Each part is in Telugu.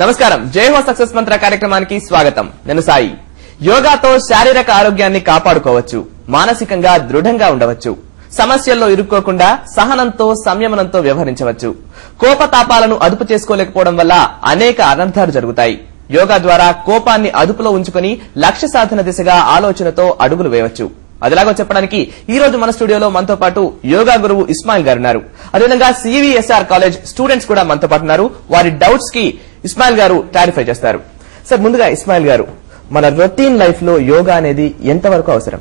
నమస్కారం. జై హో సక్సెస్ మంత్ర కార్యక్రమానికి స్వాగతం. నేను సాయి. యోగాతో శారీరక ఆరోగ్యాన్ని కాపాడుకోవచ్చు, మానసికంగా దృఢంగా ఉండవచ్చు, సమస్యల్లో ఇరుక్కోకుండా సహనంతో సంయమనంతో వ్యవహరించవచ్చు. కోపతాపాలను అదుపు చేసుకోలేకపోవడం వల్ల అనేక అనర్థాలు జరుగుతాయి. యోగా ద్వారా కోపాన్ని అదుపులో ఉంచుకుని లక్ష్య సాధన దిశగా ఆలోచనతో అడుగులు వేయవచ్చు. అదిలాగో చెప్పడానికి ఈ రోజు మన స్టూడియోలో మనతో పాటు యోగా గురువు ఇస్మాయిల్ గారు ఉన్నారు. అదేవిధంగా సివిఎస్ఆర్ కాలేజ్ స్టూడెంట్స్ కూడా మనతో పాటు ఉన్నారు. వారి డౌట్స్ కి ఇస్మాయిల్ గారు క్లారిఫై చేస్తారు. సార్, ముందుగా ఇస్మాయిల్ గారు, మన రొటీన్ లైఫ్ లో యోగా అనేది ఎంతవరకు అవసరం?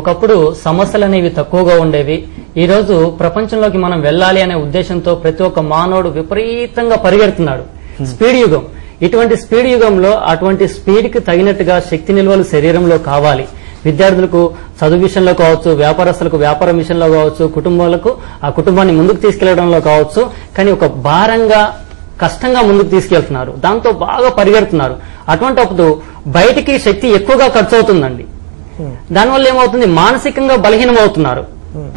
ఒకప్పుడు సమస్యలు అనేవి తక్కువగా ఉండేవి. ఈ రోజు ప్రపంచంలోకి మనం వెళ్ళాలి అనే ఉద్దేశంతో ప్రతి ఒక్క మానవుడు విపరీతంగా పరిగెడుతున్నాడు. స్పీడ్ యుగం. ఇటువంటి స్పీడ్ యుగంలో అటువంటి స్పీడ్ కి తగినట్టుగా శక్తి నిల్వలు శరీరంలో కావాలి. విద్యార్థులకు చదువు విషయంలో కావచ్చు, వ్యాపారస్తులకు వ్యాపారం విషయంలో కావచ్చు, కుటుంబాలకు ఆ కుటుంబాన్ని ముందుకు తీసుకెళ్లడంలో కావచ్చు. కానీ ఒక భారంగా కష్టంగా ముందుకు తీసుకెళ్తున్నారు, దాంతో బాగా పరిగెడుతున్నారు. అటువంటిప్పుడు బయటికి శక్తి ఎక్కువగా ఖర్చు అవుతుందండి. దానివల్ల ఏమవుతుంది, మానసికంగా బలహీనం అవుతున్నారు.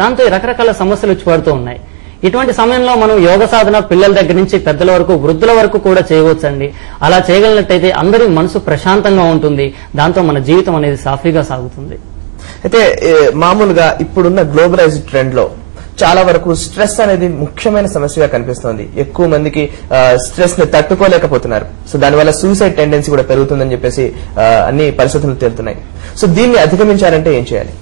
దాంతో రకరకాల సమస్యలు వచ్చి పడుతూ ఉన్నాయి. ఇటువంటి సమయంలో మనం యోగ సాధన పిల్లల దగ్గర నుంచి పెద్దల వరకు, వృద్ధుల వరకు కూడా చేయవచ్చండి. అలా చేయగలిగినట్టయితే అందరి మనసు ప్రశాంతంగా ఉంటుంది. దాంతో మన జీవితం అనేది సాఫీగా సాగుతుంది. అయితే మామూలుగా ఇప్పుడున్న గ్లోబలైజ్డ్ ట్రెండ్ లో చాలా వరకు స్ట్రెస్ అనేది ముఖ్యమైన సమస్యగా కనిపిస్తోంది. ఎక్కువ మందికి స్ట్రెస్ ని తట్టుకోలేకపోతున్నారు. సో దానివల్ల సూసైడ్ టెండెన్సీ కూడా పెరుగుతుందని చెప్పేసి అన్ని పరిశోధనలు తేలుతున్నాయి. సో దీన్ని అధిగమించాలంటే ఏం చేయాలి?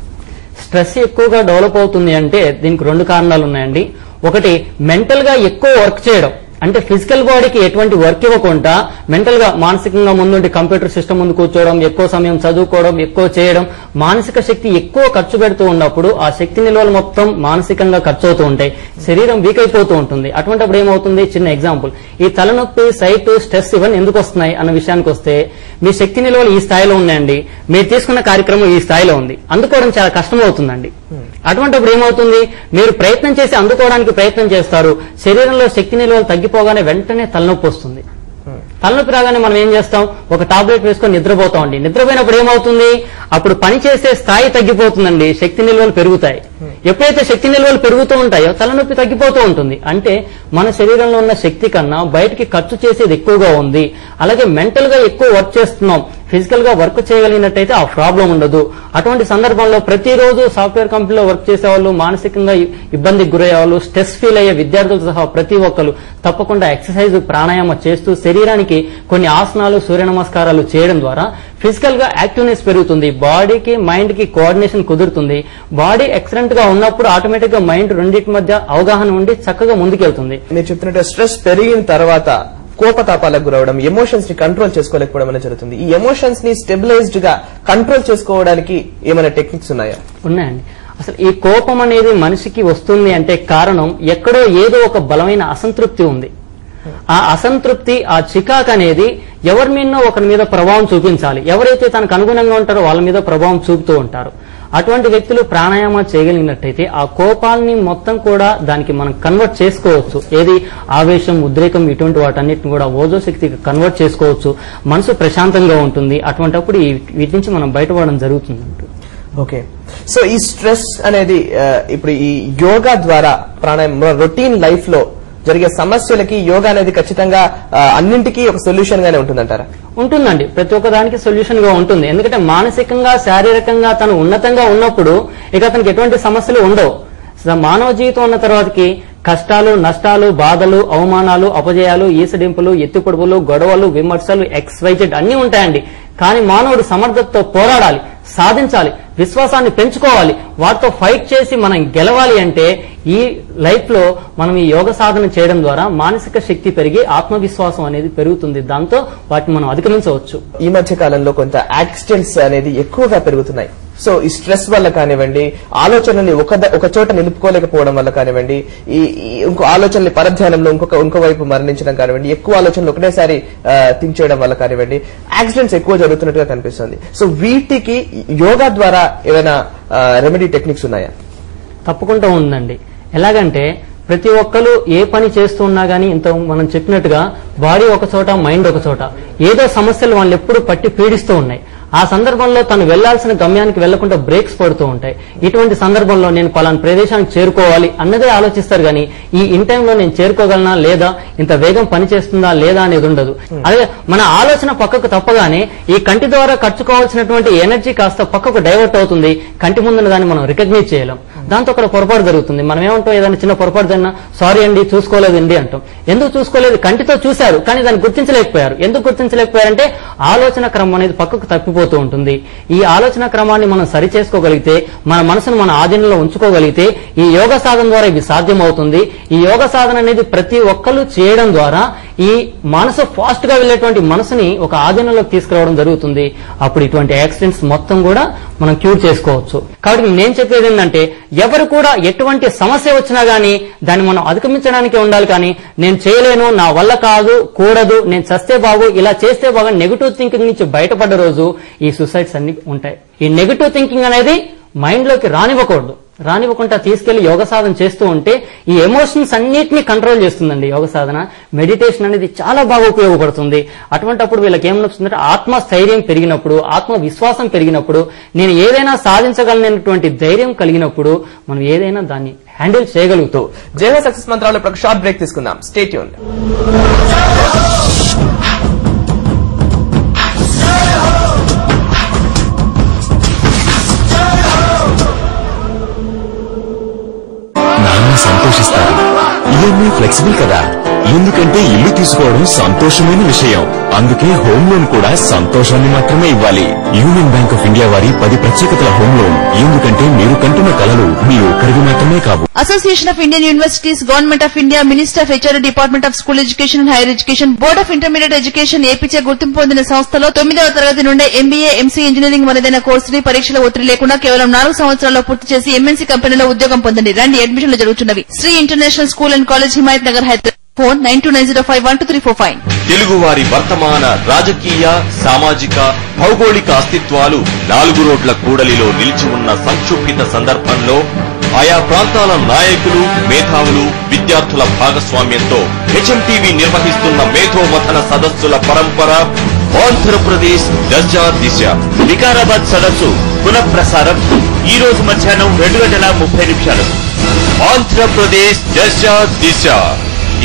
స్ట్రెస్ ఎక్కువగా డెవలప్ అవుతుంది అంటే దీనికి రెండు కారణాలు ఉన్నాయండి. ఒకటి, మెంటల్ గా ఎక్కువ వర్క్ చేయడం. అంటే ఫిజికల్ బాడీకి ఎటువంటి వర్క్ ఇవ్వకుండా మెంటల్ గా, మానసికంగా ముందుండి కంప్యూటర్ సిస్టమ్ ముందు కూర్చోవడం, ఎక్కువ సమయం చదువుకోవడం, ఎక్కువ చేయడం, మానసిక శక్తి ఎక్కువ ఖర్చు పెడుతూ ఉన్నప్పుడు ఆ శక్తి నిల్వలు మొత్తం మానసికంగా ఖర్చు అవుతూ ఉంటాయి. శరీరం వీక్ అయిపోతూ ఉంటుంది. అటువంటిప్పుడు ఏమవుతుంది, చిన్న ఎగ్జాంపుల్, ఈ తలనొప్పి, సైట్, స్ట్రెస్ ఇవన్నీ ఎందుకు వస్తున్నాయి అన్న విషయానికి వస్తే, మీ శక్తి నిల్వలు ఈ స్థాయిలో ఉన్నాయండి, మీరు తీసుకున్న కార్యక్రమం ఈ స్థాయిలో ఉంది, అందుకోవడం చాలా కష్టం అవుతుందండి. అటువంటిప్పుడు ఏమవుతుంది, మీరు ప్రయత్నం చేసి అందుకోవడానికి ప్రయత్నం చేస్తారు, శరీరంలో శక్తి నిల్వలు తగ్గిపోగానే వెంటనే తలనొప్పి వస్తుంది. తలనొప్పి రాగానే మనం ఏం చేస్తాం, ఒక టాబ్లెట్ వేసుకొని నిద్రపోతామండి. నిద్రపోయినప్పుడు ఏమవుతుంది, అప్పుడు పని చేసే స్థాయి తగ్గిపోతుందండి, శక్తి నిల్వలు పెరుగుతాయి. ఎప్పుడైతే శక్తి నిల్వలు పెరుగుతూ ఉంటాయో తలనొప్పి తగ్గిపోతూ ఉంటుంది. అంటే మన శరీరంలో ఉన్న శక్తి కన్నా బయటికి ఖర్చు చేసేది ఎక్కువగా ఉంది. అలాగే మెంటల్ గా ఎక్కువ వర్క్ చేస్తున్నాం, ఫిజికల్ గా వర్క్ చేయగలిగినట్టయితే ఆ ప్రాబ్లం ఉండదు. అటువంటి సందర్భంలో ప్రతిరోజు సాఫ్ట్వేర్ కంపెనీలో వర్క్ చేసేవాళ్ళు, మానసికంగా ఇబ్బందికి గురయ్యేవాళ్ళు, స్ట్రెస్ ఫీల్ అయ్యే విద్యార్థులతో సహా ప్రతి ఒక్కరు తప్పకుండా ఎక్సర్సైజ్, ప్రాణాయామం చేస్తూ శరీరానికి కొన్ని ఆసనాలు, సూర్య నమస్కారాలు చేయడం ద్వారా ఫిజికల్ గా యాక్టివ్నెస్ పెరుగుతుంది. బాడీకి మైండ్ కి కోఆర్డినేషన్ కుదురుతుంది. బాడీ ఎక్సలెంట్ గా ఉన్నప్పుడు ఆటోమేటిక్ గా మైండ్ రెండింటి మధ్య అవగాహన ఉండి చక్కగా ముందుకెళ్తుంది. మీరు చెప్తున్నట్టు స్ట్రెస్ పెరిగిన తర్వాత కోపతాపాలకు గురవడం, ఎమోషన్స్ ని కంట్రోల్ చేసుకోలేకపోవడం అనేది జరుగుతుంది. ఈ ఎమోషన్స్ ని స్టెబిలైజ్డ్ గా కంట్రోల్ చేసుకోవడానికి ఏమైనా టెక్నిక్స్ ఉన్నాయా? ఉన్నాయండి. అసలు ఈ కోపం అనేది మనిషికి వస్తుంది అంటే కారణం ఎక్కడో ఏదో ఒక బలమైన అసంతృప్తి ఉంది. ఆ అసంతృప్తి, ఆ చికాక్ అనేది ఎవరి మీదనో ఒకరి మీద ప్రభావం చూపించాలి. ఎవరైతే తనకు అనుగుణంగా ఉంటారో వాళ్ళ మీద ప్రభావం చూపుతూ ఉంటారు. అటువంటి వ్యక్తులు ప్రాణాయామం చేయగలిగినట్టయితే ఆ కోపాలని మొత్తం కూడా దానికి మనం కన్వర్ట్ చేసుకోవచ్చు. ఏది, ఆవేశం, ఉద్రేకం, ఇటువంటి వాటన్నిటిని కూడా ఓజో శక్తికి కన్వర్ట్ చేసుకోవచ్చు. మనసు ప్రశాంతంగా ఉంటుంది. అటువంటిప్పుడు వీటి నుంచి మనం బయటపడడం జరుగుతుంది. ఓకే. సో ఈ స్ట్రెస్ అనేది ఇప్పుడు ఈ యోగా ద్వారా ప్రాణాయామం రొటీన్ లైఫ్ లో జరిగే సమస్యలకి యోగా అనేది ఖచ్చితంగా అన్నింటికీ ఒక సొల్యూషన్ గానే ఉంటుందంటారా? ఉంటుందండి. ప్రతి ఒక్క దానికి సొల్యూషన్ గా ఉంటుంది. ఎందుకంటే మానసికంగా, శారీరకంగా తను ఉన్నతంగా ఉన్నప్పుడు ఇక అతనికి ఎటువంటి సమస్యలు ఉండవు. మానవ జీవితం ఉన్న తర్వాతకి కష్టాలు, నష్టాలు, బాధలు, అవమానాలు, అపజయాలు, ఈసడింపులు, ఎత్తుపొడుపులు, గొడవలు, విమర్శలు, XYZ అన్ని ఉంటాయండి. కానీ మానవుడు సమర్థతతో పోరాడాలి, సాధించాలి, విశ్వాసాన్ని పెంచుకోవాలి. వాటితో ఫైట్ చేసి మనం గెలవాలి అంటే ఈ లైఫ్ లో మనం ఈ యోగ సాధన చేయడం ద్వారా మానసిక శక్తి పెరిగి ఆత్మవిశ్వాసం అనేది పెరుగుతుంది. దాంతో వాటిని మనం అధిగమించవచ్చు. ఈ మధ్య కాలంలో కొంత యాక్సిడెంట్స్ అనేది ఎక్కువగా పెరుగుతున్నాయి. సో ఈ స్ట్రెస్ వల్ల కానివ్వండి, ఆలోచనని ఒక చోట నిలుపుకోలేకపోవడం వల్ల కానివ్వండి, ఇంకో ఆలోచనని పరధ్యానంలో ఇంకో వైపు మరణించడం కానివ్వండి, ఎక్కువ ఆలోచనలు ఒకటేసారి థింక్ చేయడం వల్ల కానివ్వండి, యాక్సిడెంట్స్ ఎక్కువ జరుగుతున్నట్టుగా కనిపిస్తుంది. సో వీటికి యోగా ద్వారా ఏమైనా రెమెడీ టెక్నిక్స్ ఉన్నాయా? తప్పకుండా ఉందండి. ఎలాగంటే ప్రతి ఒక్కరు ఏ పని చేస్తూ ఉన్నా గానీ ఇంత మనం చెప్పినట్టుగా బాడీ ఒక చోట, మైండ్ ఒక చోట, ఏదో సమస్యలు వాళ్ళు ఎప్పుడు పట్టి పీడిస్తూ ఉన్నాయి. ఆ సందర్భంలో తను వెళ్లాల్సిన గమ్యానికి వెళ్లకుండా బ్రేక్స్ పడుతూ ఉంటాయి. ఇటువంటి సందర్భంలో నేను పలానా ప్రదేశానికి చేరుకోవాలి అన్నదే ఆలోచిస్తారు కానీ ఈ ఇన్ టైంలో నేను చేరుకోగలనా లేదా, ఇంత వేగం పనిచేస్తుందా లేదా అనేది ఉండదు. అదే మన ఆలోచన పక్కకు తప్పగానే ఈ కంటి ద్వారా ఖర్చుకోవాల్సినటువంటి ఎనర్జీ కాస్త పక్కకు డైవర్ట్ అవుతుంది. కంటి ముందున్న దాన్ని మనం రికగ్నైజ్ చేయలేం. దాంతో అక్కడ పొరపాటు జరుగుతుంది. మనం ఏమంటాం, ఏదైనా చిన్న పొరపాటు జరిగినా సారీ అండి చూసుకోలేదండి అంటాం. ఎందుకు చూసుకోలేదు? కంటితో చూశారు కానీ దాన్ని గుర్తించలేకపోయారు. ఎందుకు గుర్తించలేకపోయారంటే ఆలోచన క్రమం అనేది పక్కకు తప్పిపోతూ ఉంటుంది. ఈ ఆలోచన క్రమాన్ని మనం సరి చేసుకోగలిగితే, మన మనసును మన ఆధీనంలో ఉంచుకోగలిగితే ఈ యోగ సాధన ద్వారా ఇది సాధ్యమవుతుంది. ఈ యోగ సాధన అనేది ప్రతి ఒక్కరు చేయడం ద్వారా ఈ మనసు ఫాస్ట్ గా వెళ్లేటువంటి మనసుని ఒక ఆధీనంలోకి తీసుకురావడం జరుగుతుంది. అప్పుడు ఇటువంటి యాక్సిడెంట్స్ మొత్తం కూడా మనం క్యూర్ చేసుకోవచ్చు. కాబట్టి నేను చెప్పేది ఏంటంటే ఎవరు కూడా ఎటువంటి సమస్య వచ్చినా గానీ దాన్ని మనం అధిగమించడానికి ఉండాలి. కానీ నేను చేయలేను, నా వల్ల కాదు, కూడదు, నేను చస్తే బాగు, ఇలా చేస్తే బాగా నెగటివ్ థింకింగ్ నుంచి బయటపడ్డ రోజు ఈ సూసైడ్స్ అన్ని ఉంటాయి. ఈ నెగటివ్ థింకింగ్ అనేది మైండ్ లోకి రానివ్వకూడదు. రానివ్వకుండా తీసుకెళ్లి యోగ సాధన చేస్తూ ఉంటే ఈ ఎమోషన్స్ అన్నిటినీ కంట్రోల్ చేస్తుందండి యోగ సాధన. మెడిటేషన్ అనేది చాలా బాగా ఉపయోగపడుతుంది. అటువంటిప్పుడు వీళ్ళకి ఏమనిపిస్తుందంటే ఆత్మస్థైర్యం పెరిగినప్పుడు, ఆత్మవిశ్వాసం పెరిగినప్పుడు, నేను ఏదైనా సాధించగలనటువంటి ధైర్యం కలిగినప్పుడు మనం ఏదైనా దాన్ని హ్యాండిల్ చేయగలుగుతాం. జై హో సక్సెస్ మంత్రాలు ఇప్పుడు ఒక షార్ట్ బ్రేక్ తీసుకుందాం. Stay tuned. సంతోషిస్తారు. ఈఎంఐ ఫ్లెక్సిబుల్ కదా, ఎందుకంటే ఇల్లు తీసుకోవడం సంతోషమైన విషయం. అందుకే హోమ్ లోన్ కూడా సంతోషాన్ని మాత్రమే ఇవ్వాలి. యూనియన్ బ్యాంక్ ఆఫ్ ఇండియా వారి 10 ప్రత్యేకతల హోమ్ లోన్. ఎందుకంటే మీరు కంటున్న కలలు మీ ఒక్కరివి మాత్రమే కావు. Association of Indian universities, government of India, minister of HR, department of school education and higher education, board of intermediate education ఏపీచే గుర్తింపు పొందిన సంస్థలో 9వ తరగతి నుండే ఎంబీఏ, ఎంసీ ఇంజనీరింగ్ మొదలైన కోర్సుని పరీక్షల ఒత్తిడి లేకుండా కేవలం 4 సంవత్సరాల్లో పూర్తి చేసి ఎంఎన్సీ కంపెనీలో ఉద్యోగం పొందండి. రండి, అడ్మిషన్లు జరుగుతున్నవి. Shri international school and college, Himayat Nagar, Hyderabad. Phone 9290512345. తెలుగువారి వర్తమాన రాజకీయ, సామాజిక, భౌగోళిక అస్తిత్వాలు 4 రోడ్ల కూడలిలో నిలిచి ఉన్న సంక్షుప్త సందర్భంలో ఆయా ప్రాంతాల నాయకులు, మేధావులు, విద్యార్థుల భాగస్వామ్యంతో హెచ్ఎంటీవీ నిర్వహిస్తున్న మేధోమథన సదస్సుల పరంపర ఆంధ్రప్రదేశ్ దశ దిశ. వికారాబాద్ సదస్సు పునఃప్రసారం ఈ రోజు మధ్యాహ్నం 2:30 ఆంధ్రప్రదేశ్ దశ దిశ.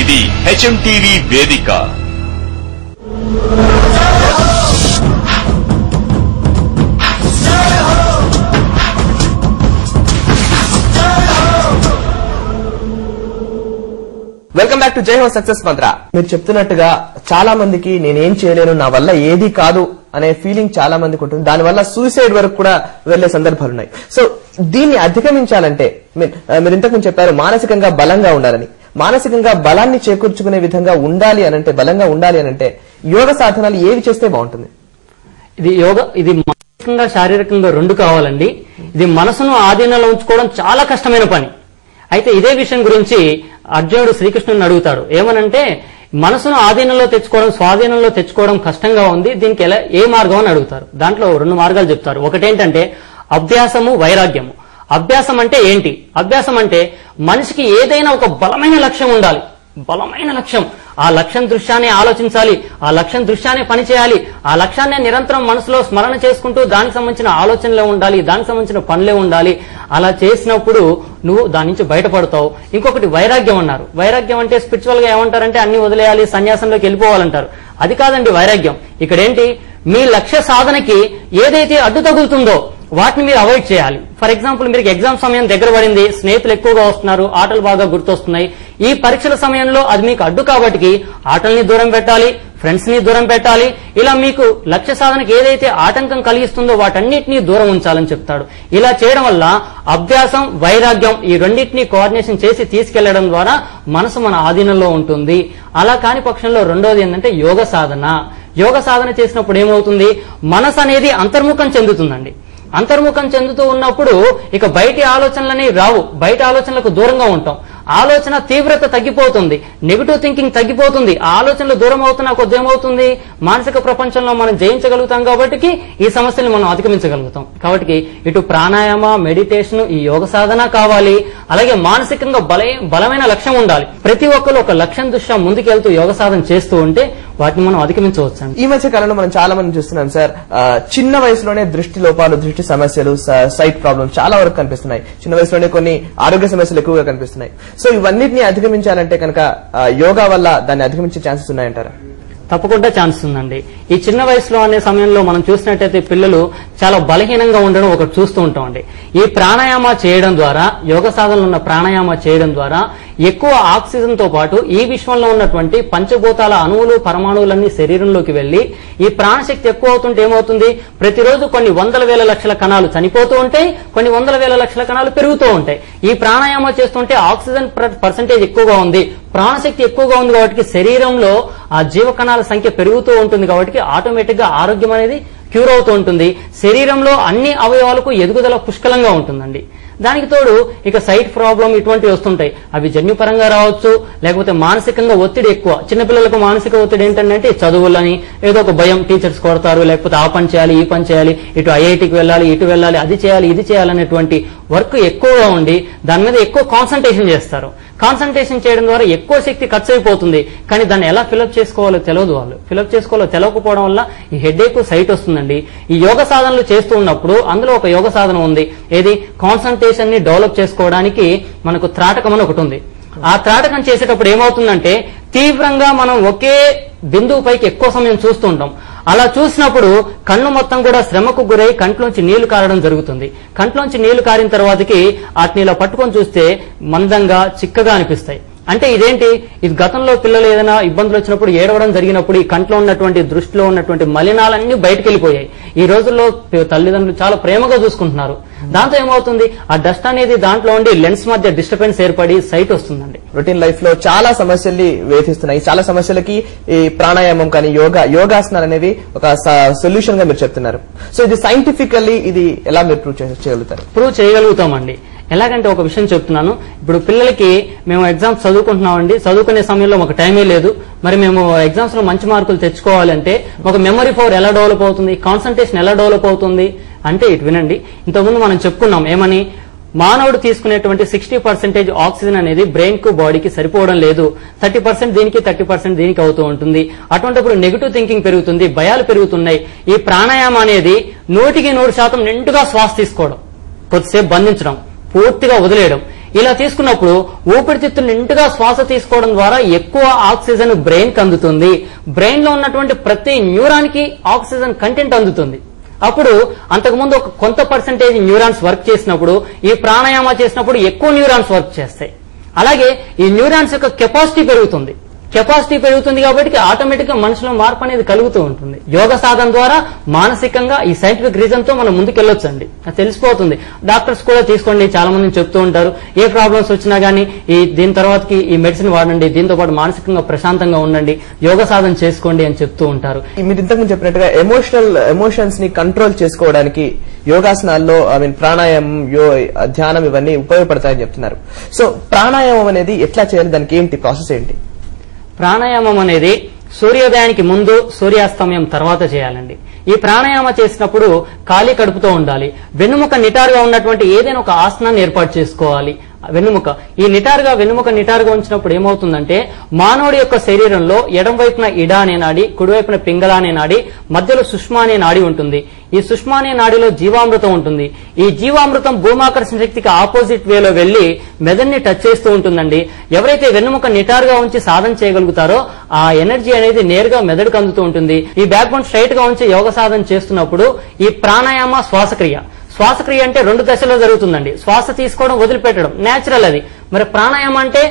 ఇది హెచ్ఎంటీవీ వేదిక. వెల్కమ్ బ్యాక్ టు జై హో సక్సెస్ మంత్ర. మీరు చెప్తున్నట్టుగా చాలా మందికి నేనేం చేయలేను, నా వల్ల ఏది కాదు అనే ఫీలింగ్ చాలా మందికి ఉంటుంది. దానివల్ల సూసైడ్ వరకు కూడా వెళ్లే సందర్భాలు ఉన్నాయి. సో దీన్ని అధిగమించాలంటే మీరు ఇంతకుముందు చెప్పారు మానసికంగా బలంగా ఉండాలని. మానసికంగా బలాన్ని చేకూర్చుకునే విధంగా ఉండాలి అనంటే, బలంగా ఉండాలి అనంటే యోగ సాధనాలు ఏవి చేస్తే బాగుంటుంది? ఇది మానసికంగా శారీరకంగా 2 కావాలండి. ఇది మనసును ఆధీనంలో ఉంచుకోవడం చాలా కష్టమైన పని. అయితే ఇదే విషయం గురించి అర్జునుడు శ్రీకృష్ణుని అడుగుతాడు. ఏమనంటే మనసును ఆధీనంలో తెచ్చుకోవడం, స్వాధీనంలో తెచ్చుకోవడం కష్టంగా ఉంది, దీనికి ఏ మార్గం అని అడుగుతారు. దాంట్లో 2 మార్గాలు చెప్తారు. ఒకటేంటంటే అభ్యాసము, వైరాగ్యము. అభ్యాసం అంటే ఏంటి? అభ్యాసం అంటే మనిషికి ఏదైనా ఒక బలమైన లక్ష్యం ఉండాలి. బలమైన లక్ష్యం, ఆ లక్ష్యం దృశ్యాన్ని ఆలోచించాలి, ఆ లక్ష్యం దృశ్యాన్ని పనిచేయాలి, ఆ లక్ష్యాన్ని నిరంతరం మనసులో స్మరణ చేసుకుంటూ దానికి సంబంధించిన ఆలోచనలే ఉండాలి, దానికి సంబంధించిన పనులే ఉండాలి. అలా చేసినప్పుడు నువ్వు దాని నుంచి బయటపడతావు. ఇంకొకటి వైరాగ్యం అన్నారు. వైరాగ్యం అంటే స్పిరిచువల్ గా ఏమంటారంటే అన్ని వదిలేయాలి, సన్యాసంలోకి వెళ్ళిపోవాలంటారు. అది కాదండి వైరాగ్యం. ఇక్కడేంటి, మీ లక్ష్య సాధనకి ఏదైతే అడ్డు తగులుతుందో వాటిని మీరు అవాయిడ్ చేయాలి. ఫర్ ఎగ్జాంపుల్, మీరు ఎగ్జామ్ సమయం దగ్గర పడింది, స్నేహితులు ఎక్కువగా వస్తున్నారు, ఆటలు బాగా గుర్తొస్తున్నాయి. ఈ పరీక్షల సమయంలో అది మీకు అడ్డు కాబట్టి ఆటల్ని దూరం పెట్టాలి, ఫ్రెండ్స్ ని దూరం పెట్టాలి. ఇలా మీకు లక్ష్య సాధనకి ఏదైతే ఆటంకం కలిగిస్తుందో వాటన్నిటినీ దూరం ఉంచాలని చెప్తాడు. ఇలా చేయడం వల్ల అభ్యాసం, వైరాగ్యం ఈ రెండింటినీ కోఆర్డినేషన్ చేసి తీసుకెళ్లడం ద్వారా మనసు మన ఆధీనంలో ఉంటుంది. అలా కాని పక్షంలో రెండోది ఏంటంటే యోగ సాధన. యోగ సాధన చేసినప్పుడు ఏమవుతుంది, మనసు అనేది అంతర్ముఖం చెందుతుందండి. అంతర్ముఖం చెందుతూ ఉన్నప్పుడు ఇక బయటి ఆలోచనలని రావు, బయట ఆలోచనలకు దూరంగా ఉంటాం. ఆలోచన తీవ్రత తగ్గిపోతుంది, నెగిటివ్ థింకింగ్ తగ్గిపోతుంది, ఆలోచనలు దూరం అవుతున్నా కొద్ది ఏమవుతుంది, మానసిక ప్రపంచంలో మనం జయించగలుగుతాం కాబట్టి ఈ సమస్యలు మనం అధిగమించగలుగుతాం. కాబట్టి ఇటు ప్రాణాయామ, మెడిటేషన్, ఈ యోగ సాధన కావాలి, అలాగే మానసికంగా బలమైన లక్ష్యం ఉండాలి. ప్రతి ఒక్కరు ఒక లక్ష్యం దృష్ట్యా ముందుకెళ్తూ యోగ సాధన చేస్తూ ఉంటే వాటిని మనం అధిగమించవచ్చు. ఈ మధ్య కాలంలో మనం చాలా మంది చూస్తున్నాం సార్, చిన్న వయసులోనే దృష్టి లోపాలు, దృష్టి సమస్యలు, సైట్ ప్రాబ్లమ్స్ చాలా వరకు కనిపిస్తున్నాయి. చిన్న వయసులోనే కొన్ని ఆరోగ్య సమస్యలు ఎక్కువగా కనిపిస్తున్నాయి. సో ఇవన్నిటిని అధిగమించాలంటే కనుక యోగా వల్ల దాన్ని అధిగమించే ఛాన్సెస్ ఉన్నాయంటారా? తప్పకుండా ఛాన్స్ ఉందండి. ఈ చిన్న వయసులో అనే సమయంలో మనం చూసినట్టయితే పిల్లలు చాలా బలహీనంగా ఉండడం ఒకటి చూస్తూ ఉంటామండి. ఈ ప్రాణాయామ చేయడం ద్వారా, యోగ సాధనలో ఉన్న ప్రాణాయామ చేయడం ద్వారా ఎక్కువ ఆక్సిజన్ తో పాటు ఈ విశ్వంలో ఉన్నటువంటి పంచభూతాల అణువులు, పరమాణువులన్నీ శరీరంలోకి వెళ్లి ఈ ప్రాణశక్తి ఎక్కువ అవుతుంటే ఏమవుతుంది, ప్రతిరోజు కొన్ని వందల వేల లక్షల కణాలు చనిపోతూ ఉంటాయి, కొన్ని వందల వేల లక్షల కణాలు పెరుగుతూ ఉంటాయి. ఈ ప్రాణాయామ చేస్తుంటే ఆక్సిజన్ పర్సెంటేజ్ ఎక్కువగా ఉంది, ప్రాణశక్తి ఎక్కువగా ఉంది కాబట్టి శరీరంలో ఆ జీవ కణాల సంఖ్య పెరుగుతూ ఉంటుంది కాబట్టి ఆటోమేటిక్ గా ఆరోగ్యం అనేది క్యూర్ అవుతూ ఉంటుంది. శరీరంలో అన్ని అవయవాలకు ఎదుగుదల పుష్కలంగా ఉంటుందండి. దానికి తోడు ఇక సైట్ ప్రాబ్లం ఇటువంటివి వస్తుంటాయి. అవి జన్యుపరంగా రావచ్చు, లేకపోతే మానసికంగా ఒత్తిడి ఎక్కువ. చిన్నపిల్లలకు మానసిక ఒత్తిడి ఏంటంటే చదువులని ఏదో ఒక భయం, టీచర్స్ కొడతారు, లేకపోతే ఆ పని చేయాలి, ఈ పని చేయాలి, ఇటు ఐఐటికి వెళ్ళాలి, ఇటు వెళ్ళాలి, అది చేయాలి, ఇది చేయాలనేటువంటి వర్క్ ఎక్కువగా ఉండి దాని మీద ఎక్కువ కాన్సన్ట్రేషన్ చేస్తారు. కాన్సన్ట్రేషన్ చేయడం ద్వారా ఎక్కువ శక్తి ఖర్చు అయిపోతుంది, కానీ దాన్ని ఎలా ఫిలప్ చేసుకోవాలో తెలియదు. వాళ్ళు ఫిలప్ చేసుకోవాలో తెలియకపోవడం వల్ల ఈ హెడేక్, సైట్ వస్తుందండి. ఈ యోగ సాధనలు చేస్తూ ఉన్నప్పుడు అందులో ఒక యోగ సాధన ఉంది, ఏది కాన్సన్ట్రేషన్ ని డెవలప్ చేసుకోవడానికి మనకు త్రాటకం అని ఒకటి ఉంది. ఆ త్రాటకం చేసేటప్పుడు ఏమవుతుందంటే తీవ్రంగా మనం ఒకే బిందువు పైకి ఎక్కువ సమయం చూస్తూ ఉంటాం. అలా చూసినప్పుడు కన్ను మొత్తం కూడా శ్రమకు గురై కంట్లోంచి నీళ్లు కారడం జరుగుతుంది. కంట్లోంచి నీళ్లు కారిన తర్వాతకి వాటిని ఇలా పట్టుకొని చూస్తే మందంగా, చిక్కగా అనిపిస్తాయి. అంటే ఇదేంటి, ఇది గతంలో పిల్లలు ఏదైనా ఇబ్బందులు వచ్చినప్పుడు ఏడవడం జరిగినప్పుడు ఈ కంట్లో ఉన్నటువంటి, దృష్టిలో ఉన్నటువంటి మలినాలన్నీ బయటకు వెళ్ళిపోయాయి. ఈ రోజుల్లో తల్లిదండ్రులు చాలా ప్రేమగా చూసుకుంటున్నారు. దాంతో ఏమవుతుంది, ఆ డస్ట్ అనేది దాంట్లో ఉండి లెన్స్ మధ్య డిస్టర్బెన్స్ ఏర్పడి సైట్ వస్తుందండి. రొటీన్ లైఫ్ లో చాలా సమస్యల్ని వేధిస్తున్నాయి. చాలా సమస్యలకి ఈ ప్రాణాయామం కానీ యోగాసనాలు అనేవి ఒక సొల్యూషన్ గా మీరు చెప్తున్నారు. సో ఇది సైంటిఫికల్లీ ఇది ఎలా మీరు ప్రూవ్ చేయగలుగుతామండి. ఎలాగంటే ఒక విషయం చెప్తున్నాను. ఇప్పుడు పిల్లలకి మేము ఎగ్జామ్స్ చదువుకుంటున్నామండి, చదువుకునే సమయంలో మాకు టైమే లేదు. మరి మేము ఎగ్జామ్స్ లో మంచి మార్కులు తెచ్చుకోవాలంటే మాకు మెమరీ పవర్ ఎలా డెవలప్ అవుతుంది, కాన్సన్ట్రేషన్ ఎలా డెవలప్ అవుతుంది అంటే ఇటు వినండి. ఇంతకుముందు మనం చెప్పుకున్నాం ఏమని, మానవుడు తీసుకునేటువంటి 60% ఆక్సిజన్ అనేది బ్రెయిన్ కు, బాడీకి సరిపోవడం లేదు. 30% దీనికి, 30% దీనికి అవుతూ ఉంటుంది. అటువంటిప్పుడు నెగిటివ్ థింకింగ్ పెరుగుతుంది, భయాలు పెరుగుతున్నాయి. ఈ ప్రాణాయామం అనేది 100% నిండుగా శ్వాస తీసుకోవడం, కొద్దిసేపు బంధించడం, పూర్తిగా వదిలేయడం. ఇలా తీసుకున్నప్పుడు ఊపిరితిత్తులు నిండుగా శ్వాస తీసుకోవడం ద్వారా ఎక్కువ ఆక్సిజన్ బ్రెయిన్ కి అందుతుంది. బ్రెయిన్ లో ఉన్నటువంటి ప్రతి న్యూరాన్ కి ఆక్సిజన్ కంటెంట్ అందుతుంది. అప్పుడు అంతకుముందు ఒక కొంత పర్సెంటేజ్ న్యూరాన్స్ వర్క్ చేసినప్పుడు ఈ ప్రాణాయామ చేసినప్పుడు ఎక్కువ న్యూరాన్స్ వర్క్ చేస్తాయి. అలాగే ఈ న్యూరాన్స్ యొక్క కెపాసిటీ పెరుగుతుంది. కెపాసిటీ పెరుగుతుంది కాబట్టి ఆటోమేటిక్ గా మనుషుల మార్పు అనేది కలుగుతూ ఉంటుంది. యోగ సాధన ద్వారా మానసికంగా ఈ సైంటిఫిక్ రీజన్ తో మనం ముందుకెళ్లొచ్చండి, అది తెలిసిపోతుంది. డాక్టర్స్ కూడా తీసుకోండి, చాలా మంది చెప్తూ ఉంటారు, ఏ ప్రాబ్లమ్స్ వచ్చినా గానీ దీని తర్వాతకి ఈ మెడిసిన్ వాడండి, దీంతో పాటు మానసికంగా ప్రశాంతంగా ఉండండి, యోగ సాధన చేసుకోండి అని చెప్తూ ఉంటారు. మీరు ఇంతకు చెప్పినట్టుగా ఎమోషన్స్ ని కంట్రోల్ చేసుకోవడానికి యోగాసనాల్లో ప్రాణాయామం, ధ్యానం ఇవన్నీ ఉపయోగపడతాయని చెప్తున్నారు. సో ప్రాణాయామం అనేది ఎట్లా చేయాలి, దానికి ఏంటి ప్రాసెస్ ఏంటి? ప్రాణాయామం అనేది సూర్యోదయానికి ముందు, సూర్యాస్తమయం తర్వాత చేయాలండి. ఈ ప్రాణాయామ చేసినప్పుడు ఖాళీ కడుపుతో ఉండాలి. వెన్నుముక నిటారుగా ఉన్నటువంటి ఏదైనా ఒక ఆసనాన్ని ఏర్పాటు చేసుకోవాలి. వెన్నుముక వెన్నుముక నిటారుగా ఉంచినప్పుడు ఏమవుతుందంటే మానవుడి యొక్క శరీరంలో ఎడం వైపున ఇడ అనే నాడి, కుడివైపున పింగళ అనే నాడి, మధ్యలో సుష్మా అనే నాడి ఉంటుంది. ఈ సుష్మా అనే నాడిలో జీవామృతం ఉంటుంది. ఈ జీవామృతం భూమాకర్షణ శక్తికి ఆపోజిట్ వేలో వెళ్లి మెదడుని టచ్ చేస్తూ ఉంటుందండి. ఎవరైతే వెన్నుముక నిటారుగా ఉంచి సాధన చేయగలుగుతారో ఆ ఎనర్జీ అనేది నేరుగా మెదడుకు అందుతూ ఉంటుంది. ఈ బ్యాక్ బోన్ స్ట్రైట్ గా ఉంచి యోగ సాధన చేస్తున్నప్పుడు ఈ ప్రాణాయామ, శ్వాసక్రియ అంటే 2 దశలో జరుగుతుందండి. శ్వాస తీసుకోవడం, వదిలిపెట్టడం నేచురల్ అది. మరి ప్రాణాయామం అంటే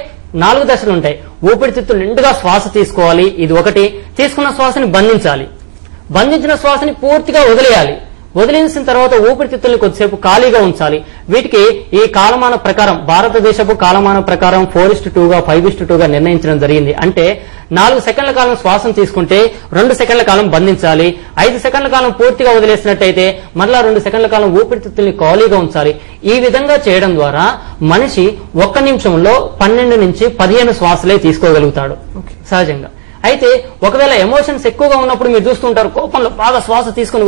4 దశలు ఉంటాయి. ఊపిరితిత్తులు నిండుగా శ్వాస తీసుకోవాలి, ఇది ఒకటి. తీసుకున్న శ్వాసని బంధించాలి, బంధించిన శ్వాసని పూర్తిగా వదిలేయాలి. వదిలేసిన తర్వాత ఊపిరితిత్తుల్ని కొద్దిసేపు ఖాళీగా ఉంచాలి. వీటికి ఈ కాలమాన ప్రకారం భారతదేశపు కాలమాన ప్రకారం 4:2గా 5:2గా నిర్ణయించడం జరిగింది. అంటే 4 సెకండ్ల కాలం శ్వాసం తీసుకుంటే 2 సెకండ్ల కాలం బంధించాలి. 5 సెకండ్ల కాలం పూర్తిగా వదిలేసినట్టయితే మరలా 2 సెకండ్ల కాలం ఊపిరితిత్తుల్ని ఖాళీగా ఉంచాలి. ఈ విధంగా చేయడం ద్వారా మనిషి 1 నిమిషంలో 12 నుంచి 15 శ్వాసలే తీసుకోగలుగుతాడు సహజంగా. అయితే ఒకవేళ ఎమోషన్స్ ఎక్కువగా ఉన్నప్పుడు మీరు చూస్తుంటారు, కోపంలో బాగా శ్వాస తీసుకొని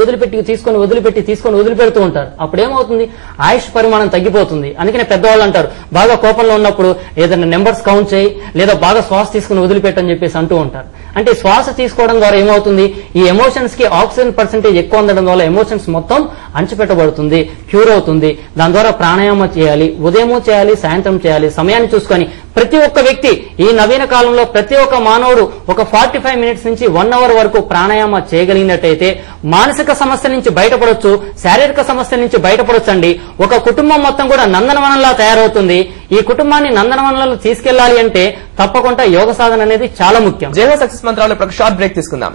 వదిలిపెడుతూ ఉంటారు. అప్పుడు ఏమవుతుంది, ఆయుష్ పరిమాణం తగ్గిపోతుంది. అందుకనే పెద్దవాళ్ళు అంటారు, బాగా కోపంలో ఉన్నప్పుడు ఏదైనా నెంబర్స్ కౌంట్ చేయి, లేదా బాగా శ్వాస తీసుకుని వదిలిపెట్టని చెప్పేసి అంటూ ఉంటారు. అంటే శ్వాస తీసుకోవడం ద్వారా ఏమవుతుంది, ఈ ఎమోషన్స్ కి ఆక్సిజన్ పర్సెంటేజ్ ఎక్కువ ఉండడం వల్ల ఎమోషన్స్ మొత్తం అణచిపెట్టబడుతుంది, క్యూర్ అవుతుంది. దాని ద్వారా ప్రాణాయామం చేయాలి, ఉదయము చేయాలి, సాయంత్రం చేయాలి. సమయాన్ని చూసుకొని ప్రతి ఒక్క వ్యక్తి ఈ నవీన కాలంలో ప్రతి ఒక్క మానవుడు ఒక 45 మినిట్స్ నుంచి 1 అవర్ వరకు ప్రాణాయామ చేయగలిగినట్టయితే మానసిక సమస్య నుంచి బయటపడొచ్చు, శారీరక సమస్య నుంచి బయటపడొచ్చు అండి. ఒక కుటుంబం మొత్తం కూడా నందనవనంలా తయారవుతుంది. ఈ కుటుంబాన్ని నందనవనంలో తీసుకెళ్లాలి అంటే తప్పకుండా యోగ సాధన అనేది చాలా ముఖ్యం. జై హో సక్సెస్ మంత్రాలు. షార్ట్ బ్రేక్ తీసుకుందాం.